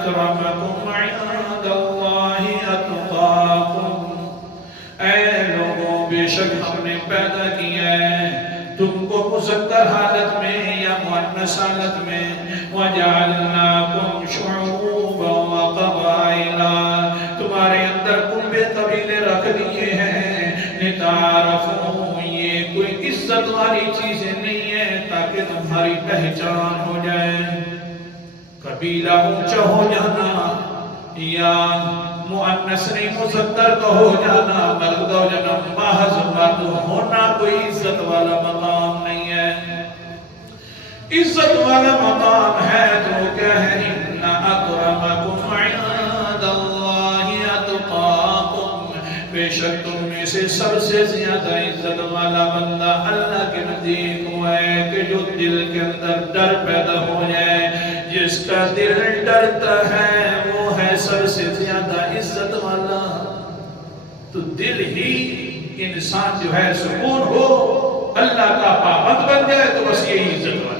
اکرمکم عند اللہ اتقاکم، اے لوگوں بے شک ہم نے پیدا کیا ہے تم کو مذکر حالت میں یا مؤنث حالت میں، وجعلناکم شعوبا وقبائلا، تمہارے اندر قبیلے قبیلے رکھ دیے ہیں، لتعارفوا، یہ کوئی عزت والی چیزیں نہیں ہے تاکہ تمہاری پہچان ہو جائے۔ قبیلہ اونچا ہو جانا یا مؤنث نہیں مذکر کا ہو جانا، مرد و جنم محض مرد ہونا کوئی عزت والا مقام نہیں ہے۔ عزت والا مقام ہے تو کیا ہے؟ ان اکرمکم عند اللہ اتقاکم، بے شک تم میں سے سب سے زیادہ عزت والا بندہ اللہ کے نزدیک وہ ہے کہ جو دل کے اندر ڈر پیدا ہو جائے، جس کا دل ڈرتا ہے وہ ہے سب سے زیادہ عزت والا۔ تو دل ہی انسان جو ہے سکون ہو، اللہ کا پابند بن جائے تو بس یہی عزت والا۔